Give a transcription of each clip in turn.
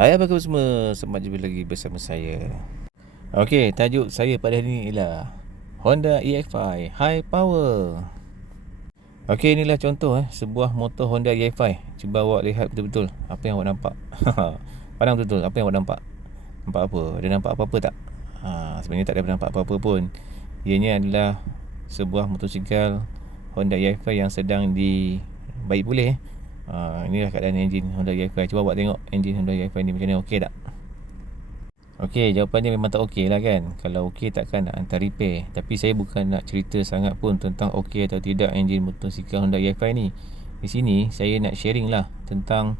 Hai, apa khabar semua? Selamat jumpa lagi bersama saya. Okey, tajuk saya pada hari ini ialah Honda EX5 High Power. Okey, inilah contoh sebuah motor Honda EX5. Cuba awak lihat betul-betul apa yang awak nampak. Pandang betul-betul apa yang awak nampak. Nampak apa? Ada nampak apa-apa tak? Sebenarnya tak ada nampak apa-apa pun. Ianya adalah sebuah motosikal Honda EX5 yang sedang dibaik pulih. Inilah keadaan enjin Honda EX5. Cuba awak tengok enjin Honda EX5 ni macam mana, okey tak? Okey, jawapannya memang tak okey lah kan. Kalau okey takkan nak hantar repair. Tapi saya bukan nak cerita sangat pun tentang okey atau tidak enjin motosikal Honda EX5 ni. Di sini saya nak sharing lah tentang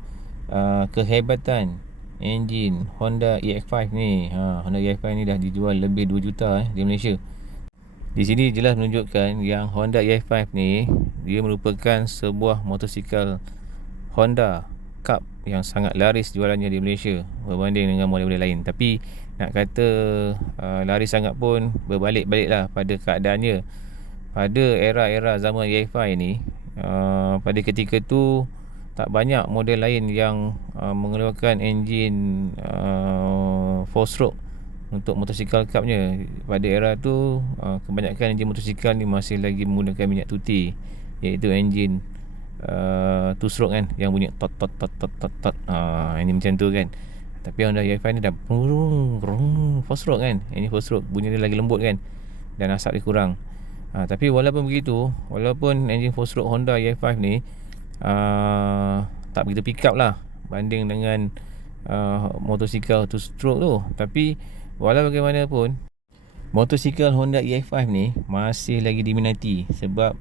kehebatan enjin Honda EX5 ni. Honda EX5 ni dah dijual lebih 2 juta di Malaysia. Di sini jelas menunjukkan yang Honda EX5 ni dia merupakan sebuah motosikal Honda Cup yang sangat laris jualannya di Malaysia berbanding dengan model-model lain. Tapi nak kata laris sangat pun berbalik-balik lah pada keadaannya. Pada era-era zaman EX5 ni, pada ketika tu tak banyak model lain yang mengeluarkan enjin 4 stroke untuk motosikal cupnya. Pada era tu kebanyakan enjin motosikal ni masih lagi menggunakan minyak tuti, iaitu enjin 2 stroke kan, yang bunyi tot tot tot tot tot tot. Ini macam tu kan. Tapi Honda EX5 ni dah 4 stroke kan. Ini 4 stroke, bunyi dia lagi lembut kan, dan asap dia kurang. Tapi walaupun begitu, walaupun enjin 4 stroke Honda EX5 ni tak begitu pick up lah banding dengan motosikal 2 stroke tu, tapi walau bagaimanapun motosikal Honda EX5 ni masih lagi diminati sebab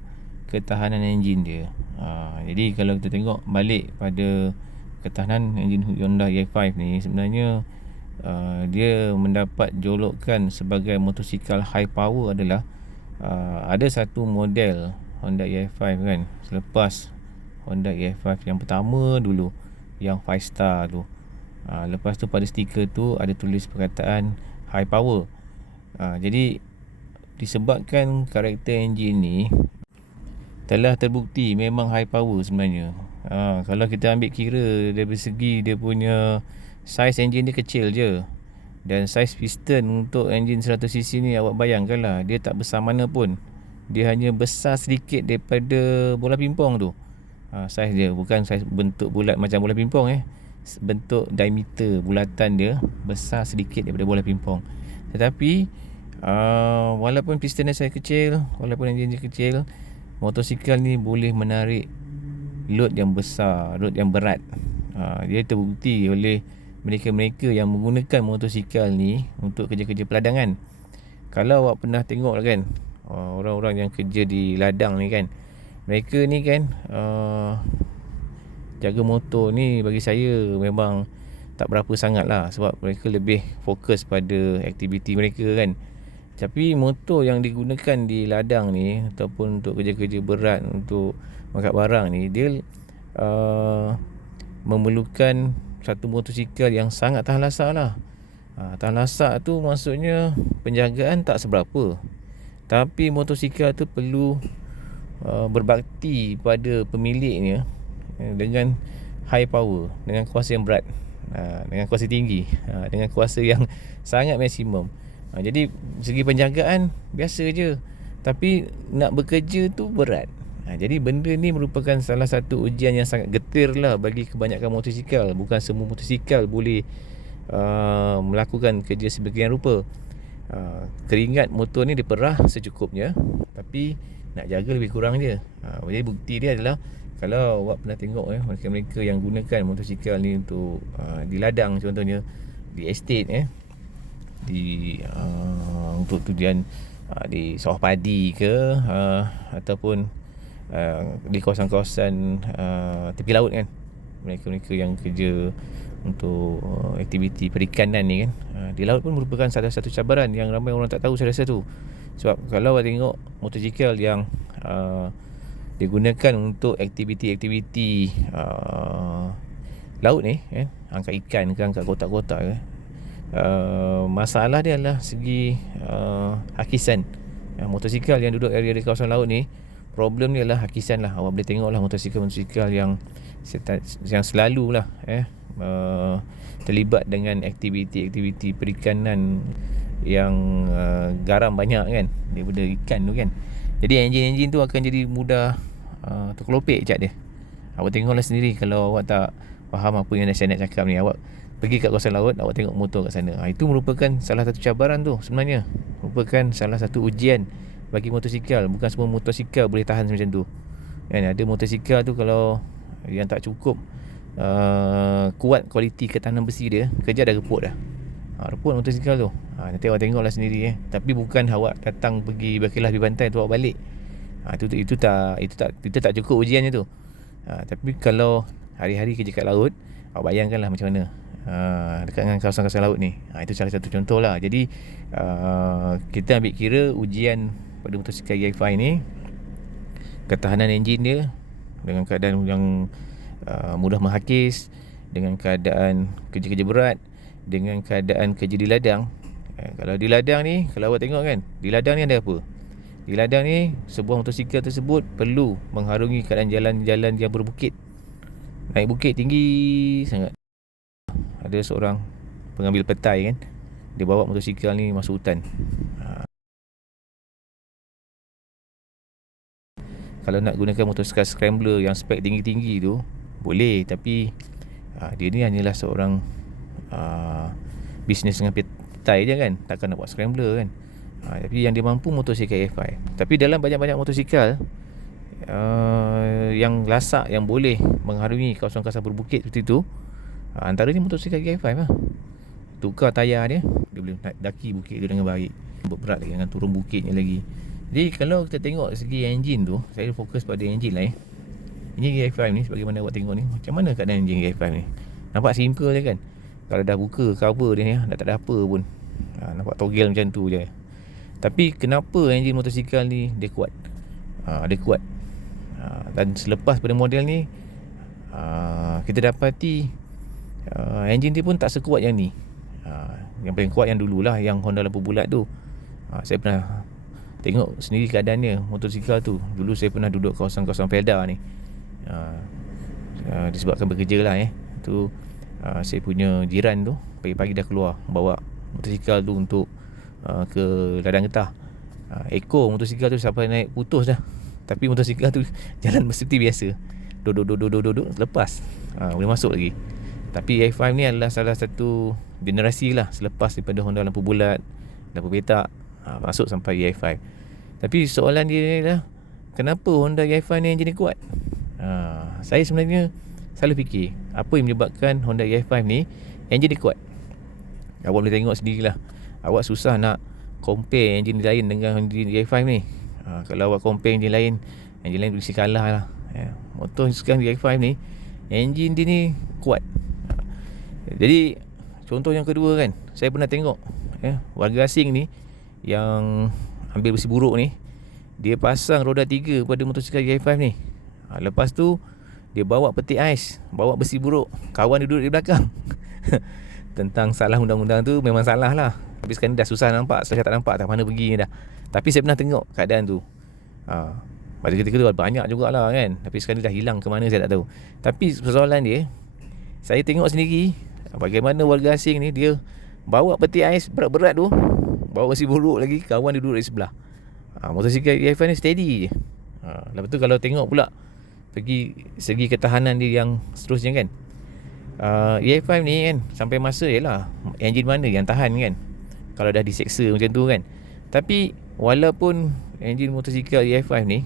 ketahanan enjin dia. Jadi kalau kita tengok balik pada ketahanan enjin Honda EX5 ni, sebenarnya dia mendapat julukan sebagai motosikal high power adalah ada satu model Honda EX5 kan, selepas Honda EX5 yang pertama dulu, yang 5 star tu. Lepas tu pada stiker tu ada tulis perkataan high power. Jadi disebabkan karakter enjin ni telah terbukti memang high power sebenarnya. Kalau kita ambil kira dari segi dia punya saiz enjin dia kecil je, dan saiz piston untuk enjin 100cc ni awak bayangkanlah, dia tak besar mana pun. Dia hanya besar sedikit daripada bola pimpong tu. Saiz dia bukan saiz bentuk bulat macam bola pimpong bentuk diameter bulatan dia besar sedikit daripada bola pimpong. Tetapi walaupun piston dia saiz kecil, walaupun enjin dia kecil, motosikal ni boleh menarik load yang besar, load yang berat. Dia terbukti oleh mereka-mereka yang menggunakan motosikal ni untuk kerja-kerja peladangan. Kalau awak pernah tengok kan, orang-orang yang kerja di ladang ni kan, mereka ni kan jaga motor ni bagi saya memang tak berapa sangat lah, sebab mereka lebih fokus pada aktiviti mereka kan. Tapi motor yang digunakan di ladang ni ataupun untuk kerja-kerja berat, untuk angkat barang ni, dia memerlukan satu motosikal yang sangat tahan lasak lah. Tahan lasak tu maksudnya penjagaan tak seberapa, tapi motosikal tu perlu berbakti pada pemiliknya dengan high power, dengan kuasa yang berat, dengan kuasa tinggi, dengan kuasa yang sangat maksimum. Jadi segi penjagaan biasa je, tapi nak bekerja tu berat. Jadi benda ni merupakan salah satu ujian yang sangat getir lah bagi kebanyakan motosikal. Bukan semua motosikal boleh melakukan kerja sebagian rupa. Keringat motor ni diperah secukupnya, tapi nak jaga lebih kurang je. Jadi bukti dia adalah, kalau awak pernah tengok mereka-mereka yang gunakan motosikal ni untuk di ladang contohnya, di estate untuk tujuan di sawah padi ke, ataupun di kawasan-kawasan tepi laut kan, mereka-mereka yang kerja untuk aktiviti perikanan ni kan, di laut pun merupakan salah satu cabaran yang ramai orang tak tahu saya rasa tu. Sebab kalau awak tengok motosikal yang digunakan untuk aktiviti-aktiviti laut ni angkat ikan ke, angkat kotak-kotak ke, masalah dia adalah segi hakisan. Motosikal yang duduk area di kawasan laut ni, problem dia adalah hakisan lah. Awak boleh tengok lah motosikal yang selalu lah terlibat dengan aktiviti-aktiviti perikanan yang garam banyak kan, daripada ikan tu kan. Jadi enjin-enjin tu akan jadi mudah terkelopek cat dia. Awak tengoklah sendiri, kalau awak tak faham apa yang saya nak cakap ni, awak pergi kat kawasan laut, awak tengok motor kat sana. Itu merupakan salah satu cabaran tu sebenarnya. Merupakan salah satu ujian bagi motosikal. Bukan semua motosikal boleh tahan macam tu kan. Ada motosikal tu kalau yang tak cukup kuat kualiti ketahanan besi dia, kerja dah reput dah. Reput motosikal tu. Nanti awak tengoklah sendiri Tapi bukan awak datang pergi berkelas di pantai tu awak balik. Itu tak cukup ujiannya tu. Tapi kalau hari-hari kerja kat laut, awak bayangkanlah macam mana dekat dengan kawasan-kawasan laut ni. Itu salah satu contoh lah. Jadi kita ambil kira ujian pada motosikal EFI ni, ketahanan enjin dia dengan keadaan yang mudah menghakis, dengan keadaan kerja-kerja berat, dengan keadaan kerja di ladang. Kalau di ladang ni, kalau awak tengok kan, di ladang ni ada apa? Di ladang ni, sebuah motosikal tersebut perlu mengharungi keadaan jalan-jalan yang berbukit. Naik bukit tinggi sangat. Ada seorang pengambil petai kan, dia bawa motosikal ni masuk hutan. Kalau nak gunakan motosikal scrambler yang spek tinggi-tinggi tu boleh, tapi dia ni hanyalah seorang bisnes dengan petai je kan, takkan nak buat scrambler kan. Tapi yang dia mampu motosikal EFI. Tapi dalam banyak-banyak motosikal yang lasak, yang boleh mengharungi kawasan-kawasan berbukit seperti tu, antaranya motosikal EFI lah. Tukar tayar dia, dia boleh daki bukit tu dengan baik. Berat lagi dengan turun bukitnya lagi. Jadi kalau kita tengok segi enjin tu, saya fokus pada enjin lah Ini EFI ni, sebagaimana awak tengok ni, macam mana keadaan enjin EFI ni. Nampak simple je kan. Kalau dah buka cover dia ni, dah tak ada apa pun. Nampak togel macam tu je. Tapi kenapa enjin motosikal ni dia kuat? Dia kuat. Dan selepas pada model ni, kita dapati enjin dia pun tak sekuat yang ni. Yang paling kuat yang dululah, yang Honda lampu bulat tu. Saya pernah tengok sendiri keadaannya motosikal tu. Dulu saya pernah duduk kawasan-kawasan Felda ni. Disebabkan bekerja lah tu, saya punya jiran tu pagi-pagi dah keluar bawa motosikal tu untuk ke ladang getah. Ekor motosikal tu sampai naik putus dah. Tapi motosikal tu jalan seperti biasa. Duduk lepas. Boleh masuk lagi. Tapi A5 ni adalah salah satu generasi lah selepas daripada Honda lampu bulat, lampu petak, masuk sampai EI5. Tapi soalan dia adalah, kenapa Honda EI5 ni enjin dia kuat? Saya sebenarnya selalu fikir, apa yang menyebabkan Honda EI5 ni enjin dia kuat? Awak boleh tengok sendirilah. Awak susah nak compare enjin lain dengan enjin EI5 ni. Kalau awak compare enjin lain mesti kalah lah. Motor sekarang EI5 ni, enjin dia ni kuat. Jadi contoh yang kedua kan, saya pernah tengok warga asing ni yang ambil besi buruk ni, dia pasang roda 3 pada motosikal EI5 ni. Lepas tu dia bawa peti ais, bawa besi buruk, kawan dia duduk di belakang. Tentang salah undang-undang tu memang salah lah. Tapi sekarang dah susah nampak, saya tak nampak tak mana pergi dah. Tapi saya pernah tengok keadaan tu. Pada ketika tu banyak jugalah kan. Tapi sekarang dah hilang ke mana saya tak tahu. Tapi persoalan dia, saya tengok sendiri bagaimana warga asing ni, dia bawa peti ais berat-berat tu, bawa besi buruk lagi, kawan dia duduk di sebelah. Motosikal EI5 ni steady je. Lepas tu kalau tengok pula pergi segi ketahanan dia yang seterusnya kan, EI5 ni kan, sampai masa lah enjin mana yang tahan kan, kalau dah diseksa macam tu kan. Tapi walaupun enjin motosikal EI5 ni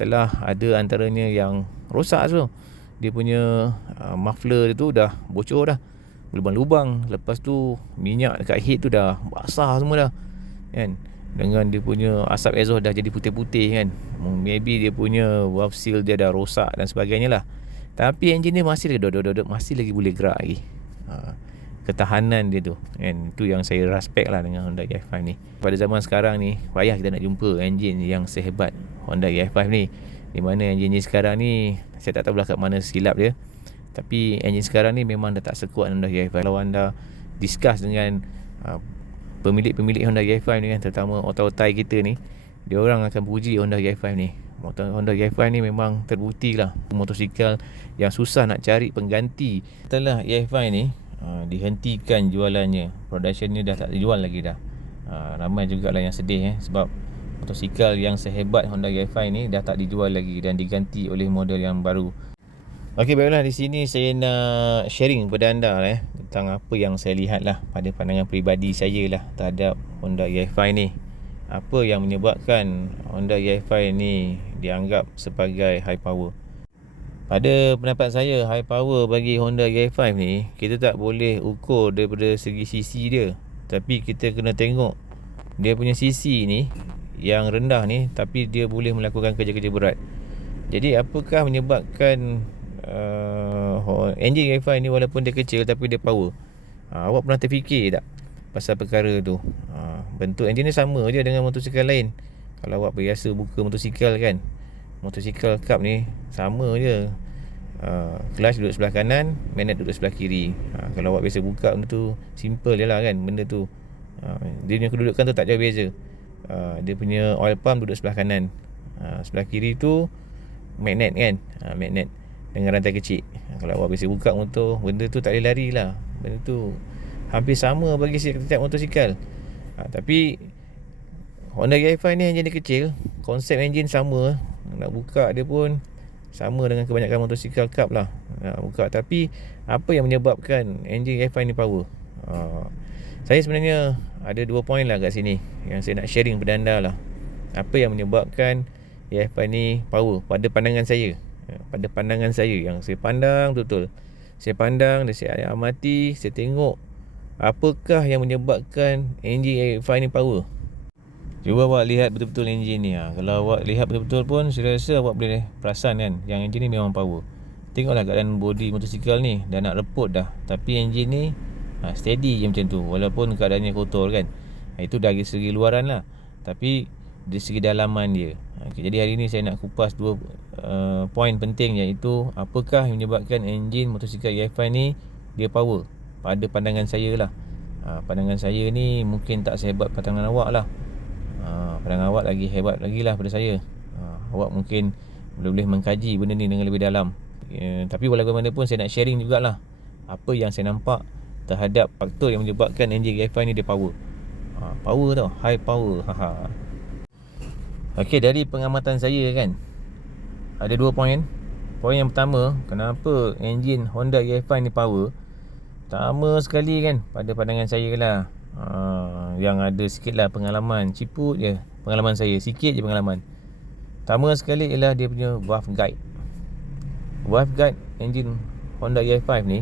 telah ada antaranya yang rosak tu, dia punya muffler tu dah bocor dah, lubang-lubang. Lepas tu minyak dekat head tu dah basah semua dah kan. Dengan dia punya asap exhaust dah jadi putih-putih kan. Maybe dia punya valve seal dia dah rosak dan sebagainya lah. Tapi enjin dia masih lagi boleh gerak lagi. Ketahanan dia tu kan, tu yang saya respect lah dengan Honda EI5 ni. Pada zaman sekarang ni, payah kita nak jumpa enjin yang sehebat Honda EI5 ni. Di mana enjin sekarang ni, saya tak tahu lah kat mana silap dia. Tapi enjin sekarang ni memang dah tak sekuat Honda EI5. Kalau anda discuss dengan pemilik-pemilik Honda EI5 ni kan, terutama otai-otai kita ni, dia orang akan puji Honda EI5 ni. Honda EI5 ni memang terbukti lah motosikal yang susah nak cari pengganti. Setelah EI5 ni, dihentikan jualannya. Production ni dah tak dijual lagi dah. Ramai jugalah yang sedih sebab motosikal yang sehebat Honda EFI ni dah tak dijual lagi dan diganti oleh model yang baru. Okey, baiklah, di sini saya nak sharing kepada anda tentang apa yang saya lihat lah pada pandangan peribadi saya lah terhadap Honda EFI ni. Apa yang menyebabkan Honda EFI ni dianggap sebagai high power? Pada pendapat saya, high power bagi Honda EFI ni, kita tak boleh ukur daripada segi CC dia, tapi kita kena tengok dia punya CC ni yang rendah ni, tapi dia boleh melakukan kerja-kerja berat. Jadi apakah menyebabkan enjin EFI ni walaupun dia kecil tapi dia power? Awak pernah terfikir tak pasal perkara tu? Bentuk enjin ni sama je dengan motosikal lain. Kalau awak biasa buka motosikal kan, motosikal cup ni sama je. Clutch duduk sebelah kanan, magnet duduk sebelah kiri. Kalau awak biasa buka benda tu, simple je lah kan benda tu. Dia punya kedudukan tu tak jauh beza. Dia punya oil pump duduk sebelah kanan, sebelah kiri tu magnet kan, magnet dengan rantai kecil. Kalau awak biasa buka motor, benda tu tak boleh lari lah. Benda tu hampir sama bagi setiap motosikal. Tapi Honda EFI ni enjin dia kecil, konsep enjin sama, nak buka dia pun sama dengan kebanyakan motosikal cup lah nak buka. Tapi apa yang menyebabkan enjin EFI ni power? Saya sebenarnya ada 2 poin lah kat sini yang saya nak sharing kepada anda lah. Apa yang menyebabkan EFI ni power pada pandangan saya? Pada pandangan saya yang saya pandang betul-betul, saya pandang dan saya amati, saya tengok apakah yang menyebabkan enjin EFI ni power. Cuba awak lihat betul-betul enjin ni. Kalau awak lihat betul-betul pun, saya rasa awak boleh perasan kan yang enjin ni memang power. Tengoklah keadaan body motosikal ni dah nak reput dah, tapi enjin ni steady je macam tu walaupun keadaannya kotor kan. Itu dari segi luaran lah, tapi dari segi dalaman dia. Jadi hari ni saya nak kupas 2 poin penting, iaitu apakah yang menyebabkan enjin motosikal EFI ni dia power pada pandangan saya lah. Pandangan saya ni mungkin tak sehebat pandangan awak lah. Pandangan awak lagi hebat lagi lah pada saya. Awak mungkin boleh mengkaji benda ni dengan lebih dalam. Tapi walaupun mana pun saya nak sharing jugalah apa yang saya nampak terhadap faktor yang menyebabkan enjin EFI ni dia power. Power tau, high power. Okey, dari pengamatan saya kan, ada 2 poin. Poin yang pertama, kenapa enjin Honda EFI ni power? Pertama sekali kan, pada pandangan saya lah, yang ada sikit lah pengalaman, ciput je pengalaman saya, sikit je pengalaman. Pertama sekali ialah dia punya valve guide. Valve guide enjin Honda EFI ni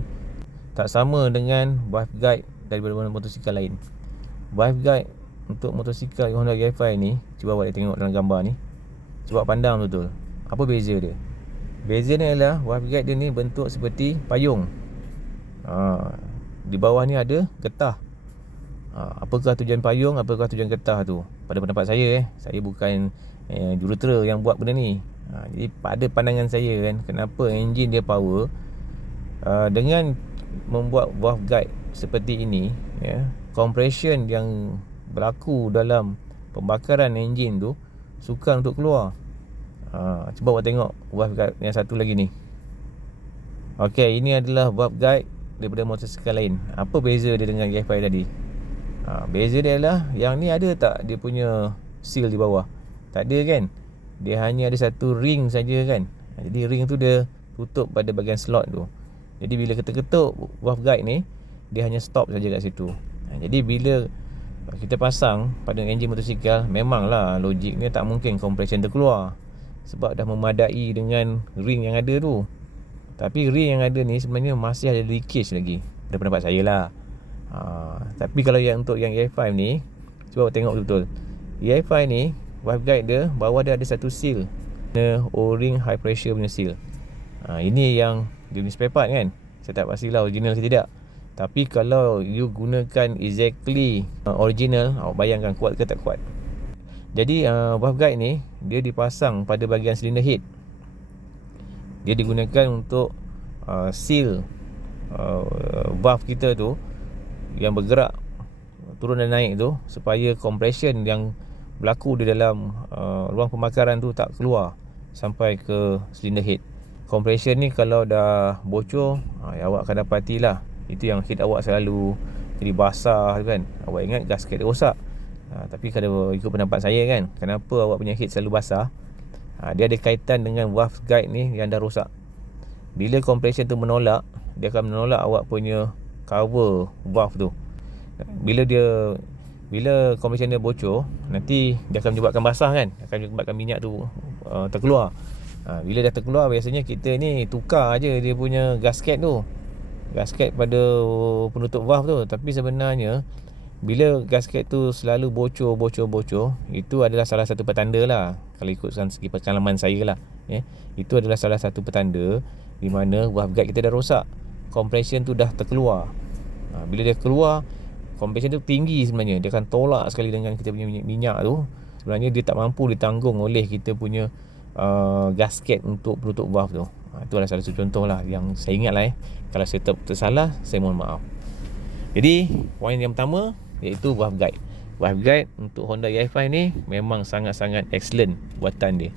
tak sama dengan valve guide daripada motosikal lain. Valve guide untuk motosikal Honda EFI ni, cuba awak tengok dalam gambar ni, cuba pandang betul. Apa beza dia? Beza ni ialah valve guide dia ni bentuk seperti payung. Di bawah ni ada getah. Apakah tujuan payung, apakah tujuan getah tu? Pada pendapat saya saya bukan jurutera yang buat benda ni. Jadi pada pandangan saya kan, kenapa enjin dia power, dengan membuat valve guide seperti ini, compression yang berlaku dalam pembakaran enjin tu sukar untuk keluar. Cuba awak tengok valve guide yang satu lagi ni. Okey, ini adalah valve guide daripada motosikal lain. Apa beza dia dengan EFI tadi? Beza dia adalah yang ni ada tak dia punya seal di bawah? Tak ada kan? Dia hanya ada satu ring saja kan. Jadi ring tu dia tutup pada bahagian slot tu. Jadi bila kita ketuk valve guide ni, dia hanya stop saja kat situ. Jadi bila kita pasang pada enjin motosikal, memanglah logiknya tak mungkin compression terkeluar sebab dah memadai dengan ring yang ada tu. Tapi ring yang ada ni sebenarnya masih ada leakage lagi, pada pendapat saya lah. Tapi kalau yang untuk yang EFI ni, cuba tengok betul-betul. EFI ni, valve guide dia, bawah dia ada satu seal, O-ring high pressure punya seal. Ini yang dia punya spare part kan. Saya tak pastilah original ke tidak. Tapi kalau you gunakan exactly original, awak bayangkan kuat ke tak kuat. Jadi valve guide ni, dia dipasang pada bahagian cylinder head. Dia digunakan untuk seal valve kita tu yang bergerak turun dan naik tu, supaya compression yang berlaku di dalam ruang pembakaran tu tak keluar sampai ke cylinder head. Compression ni kalau dah bocor, awak akan dapatilah Itu yang head awak selalu jadi basah kan. Awak ingat gasket dia rosak. Tapi kalau ikut pendapat saya kan, kenapa awak punya head selalu basah, dia ada kaitan dengan valve guide ni yang dah rosak. Bila compression tu menolak, dia akan menolak awak punya cover valve tu. Bila compression dia bocor, nanti dia akan menyebabkan basah kan, akan menyebabkan minyak tu terkeluar. Bila dah terkeluar, biasanya kita ni tukar je dia punya gasket tu, gasket pada penutup valve tu. Tapi sebenarnya bila gasket tu selalu bocor, itu adalah salah satu petanda lah, kalau ikutkan segi pengalaman saya lah, itu adalah salah satu petanda di mana valve guide kita dah rosak. Compression tu dah terkeluar. Bila dia keluar, compression tu tinggi sebenarnya, dia akan tolak sekali dengan kita punya minyak tu. Sebenarnya dia tak mampu ditanggung oleh kita punya gasket untuk penutup valve tu. Itu adalah salah satu contoh lah yang saya ingat lah. Kalau saya tersalah, saya mohon maaf. Jadi poin yang pertama iaitu valve guide. Valve guide untuk Honda EI5 ni memang sangat-sangat excellent buatan dia.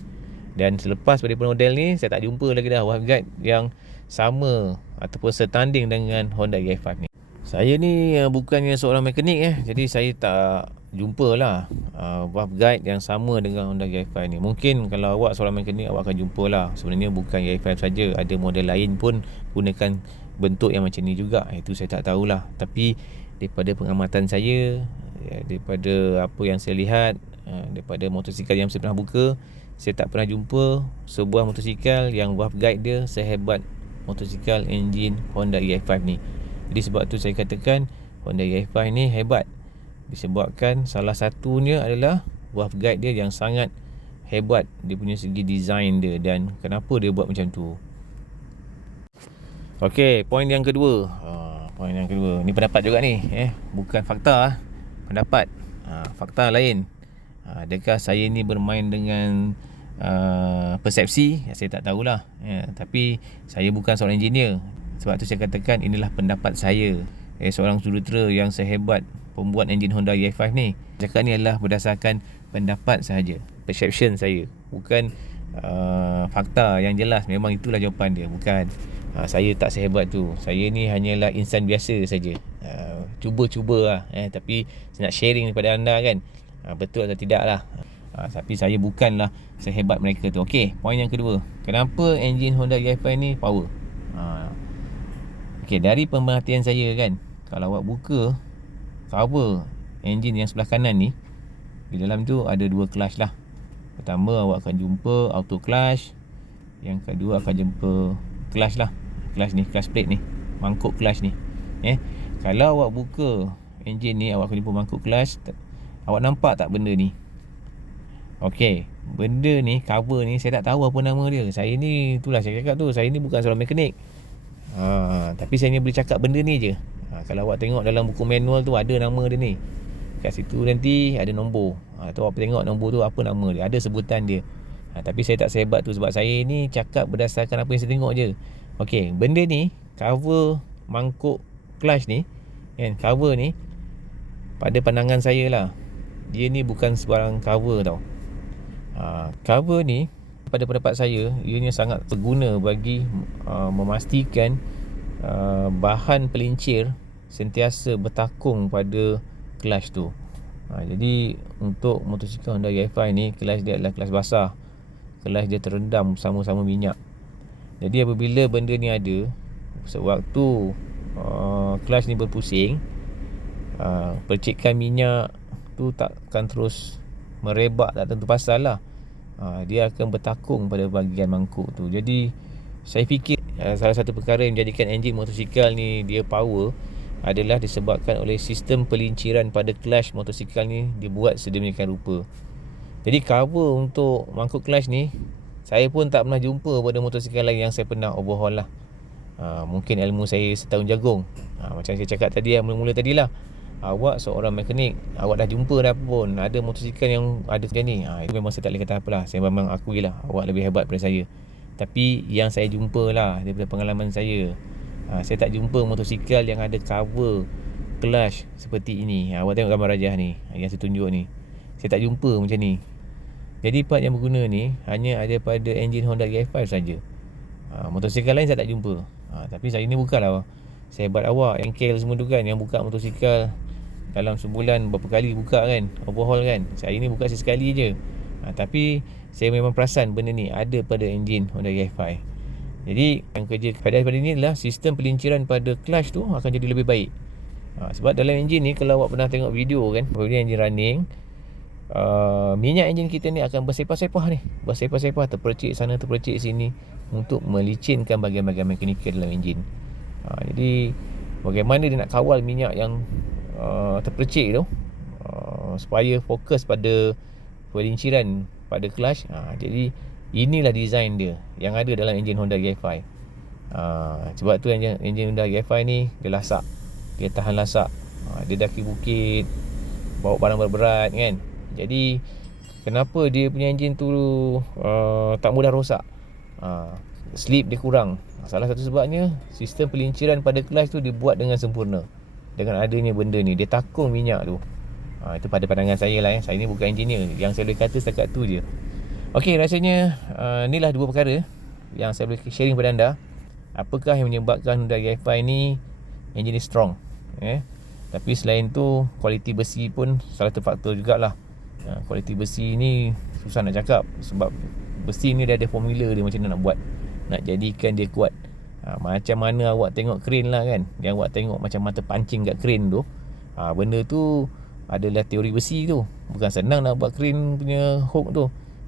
Dan selepas daripada model ni, saya tak jumpa lagi dah valve guide yang sama ataupun setanding dengan Honda EI5 ni. Saya ni bukannya seorang mekanik jadi saya tak jumpa lah valve guide yang sama dengan Honda EI5 ni. Mungkin kalau awak seorang mekanik, awak akan jumpa lah. Sebenarnya bukan EI5 saja, ada model lain pun gunakan bentuk yang macam ni juga. Itu saya tak tahulah. Tapi daripada pengamatan saya, daripada apa yang saya lihat, daripada motosikal yang saya pernah buka, saya tak pernah jumpa sebuah motosikal yang valve guide dia sehebat motosikal enjin Honda EI5 ni. Jadi sebab tu saya katakan Honda EI5 ni hebat, disebabkan salah satunya adalah valve guide dia yang sangat hebat, dia punya segi design dia dan kenapa dia buat macam tu. Okey, poin yang kedua. Poin yang kedua ni pendapat juga ni, bukan fakta, pendapat. Fakta lain. Adakah saya ni bermain dengan persepsi? Saya tak tahulah. Tapi saya bukan seorang engineer. Sebab tu saya katakan inilah pendapat saya, seorang jurutera yang sehebat pembuat enjin Honda EI5 ni. Cakap ni adalah berdasarkan pendapat sahaja, perception saya, bukan fakta yang jelas. Memang itulah jawapan dia, bukan. Saya tak sehebat tu. Saya ni hanyalah insan biasa saja. Cuba-cuba lah, tapi saya nak sharing kepada anda kan, betul atau tidak lah. Tapi saya bukanlah sehebat mereka tu. Okey, poin yang kedua, kenapa enjin Honda EI5 ni power? Okey, dari pemerhatian saya kan, kalau awak buka cover enjin yang sebelah kanan ni, di dalam tu ada dua clutch lah. Pertama awak akan jumpa auto clutch, yang kedua akan jumpa clutch lah, clutch ni, clutch plate ni, mangkuk clutch ni. Kalau awak buka enjin ni, awak akan jumpa mangkuk clutch. Awak nampak tak benda ni? Okey, benda ni, cover ni, saya tak tahu apa nama dia. Saya ni, itulah saya cakap tu, saya ni bukan seorang mekanik. Tapi saya ni boleh cakap benda ni je. Kalau awak tengok dalam buku manual tu ada nama dia ni. Kat situ nanti ada nombor. Tu awak tengok nombor tu apa nama dia, ada sebutan dia. Tapi saya tak sehebat tu sebab saya ni cakap berdasarkan apa yang saya tengok je. Okey, benda ni, cover mangkuk clutch ni, kan, cover ni, pada pandangan saya lah, dia ni bukan sebarang cover tau. Cover ni pada pendapat saya, ianya sangat berguna bagi memastikan bahan pelincir sentiasa bertakung pada clutch tu. Jadi untuk motosikal Honda EI5 ni, clutch dia adalah clutch basah, clutch dia terendam sama-sama minyak. Jadi apabila benda ni ada, sewaktu clutch ni berpusing, percikan minyak tu takkan terus merebak, tak tentu pasal lah. Dia akan bertakung pada bahagian mangkuk tu. Jadi saya fikir salah satu perkara yang menjadikan enjin motosikal ni dia power adalah disebabkan oleh sistem pelinciran pada clutch motosikal ni dibuat sedemikian rupa. Jadi cover untuk mangkuk clutch ni saya pun tak pernah jumpa pada motosikal lain yang saya pernah overhaul lah. Mungkin ilmu saya setahun jagung. Macam saya cakap tadi, mula-mula tadilah, awak seorang mekanik, awak dah jumpa dah pun ada motosikal yang ada macam ni. Itu memang saya tak boleh kata apalah. Saya memang akui lah, awak lebih hebat daripada saya. Tapi yang saya jumpa lah, daripada pengalaman saya, saya tak jumpa motosikal yang ada cover clutch seperti ini. Awak tengok gambar Rajah ni, yang saya tunjuk ni, saya tak jumpa macam ni. Jadi part yang berguna ni hanya ada pada enjin Honda EI5 saja. Motosikal lain saya tak jumpa. Tapi saya ni bukanlah sehebat awak, engkel semua tu kan, yang buka motosikal dalam sebulan berapa kali buka kan, overhaul kan. Saya ni buka sesekali je. Tapi saya memang perasan benda ni ada pada enjin Honda EFI. Jadi yang kerja pada ni adalah sistem pelinciran pada clutch tu akan jadi lebih baik. Sebab dalam enjin ni, kalau awak pernah tengok video kan, apabila enjin running, minyak enjin kita ni akan bersepah-sepah ni, bersepah-sepah, terpercik sana terpercik sini untuk melicinkan bahagian-bahagian mekanikal dalam enjin. Jadi bagaimana dia nak kawal minyak yang terpercik tu, supaya fokus pada pelinciran pada clutch. Jadi inilah design dia yang ada dalam enjin Honda EFI. Sebab tu enjin Honda EFI ni dia lasak, dia tahan lasak. Dia daki bukit, bawa barang berat kan. Jadi kenapa dia punya enjin tu tak mudah rosak, slip dia kurang. Salah satu sebabnya sistem pelinciran pada clutch tu dibuat dengan sempurna. Dengan adanya benda ni, dia takung minyak tu. Itu pada pandangan saya lah. Saya ni bukan engineer, yang saya boleh kata setakat tu je. Okey, rasanya inilah dua perkara yang saya boleh sharing pada anda. Apakah yang menyebabkan Honda EFI ni enjin ni strong, Tapi selain tu, kualiti besi pun salah satu faktor jugalah. Kualiti besi ni susah nak cakap, sebab besi ni dia ada formula dia macam mana nak buat, nak jadikan dia kuat. Macam mana awak tengok crane lah kan, yang awak tengok macam mata pancing kat crane tu, benda tu adalah teori besi tu. Bukan senang nak buat crane punya hook tu,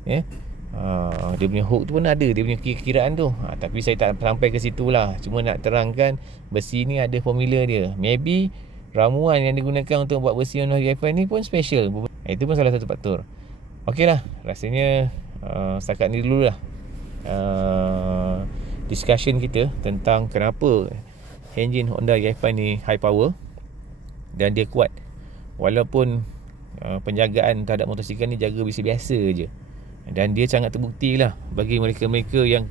dia punya hook tu pun ada dia punya kiraan tu. Tapi saya tak sampai ke situ lah. Cuma nak terangkan, besi ni ada formula dia. Maybe ramuan yang digunakan untuk buat besi Honda EFI ni pun special. Itu pun salah satu faktor. Okey lah, rasanya setakat ni dulu lah discussion kita tentang kenapa enjin Honda EFI ni high power dan dia kuat. Walaupun penjagaan terhadap motosikal ni jaga biasa-biasa je, dan dia sangat terbukti lah bagi mereka-mereka yang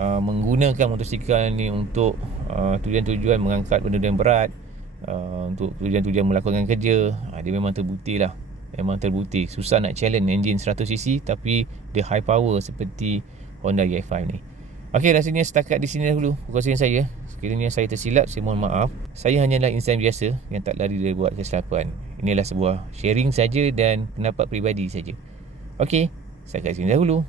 menggunakan motosikal ni untuk tujuan-tujuan mengangkat benda yang berat, untuk tujuan-tujuan melakukan kerja. Dia memang terbukti lah. Memang terbukti. Susah nak challenge enjin 100cc tapi dia high power seperti Honda EFI ni. Okey, rasanya setakat di sini dahulu perkongsian saya. Sekiranya saya tersilap, saya mohon maaf. Saya hanyalah insan biasa yang tak lari dari buat kesilapan. Inilah sebuah sharing saja dan pendapat peribadi saja. Okey, setakat di sini dahulu.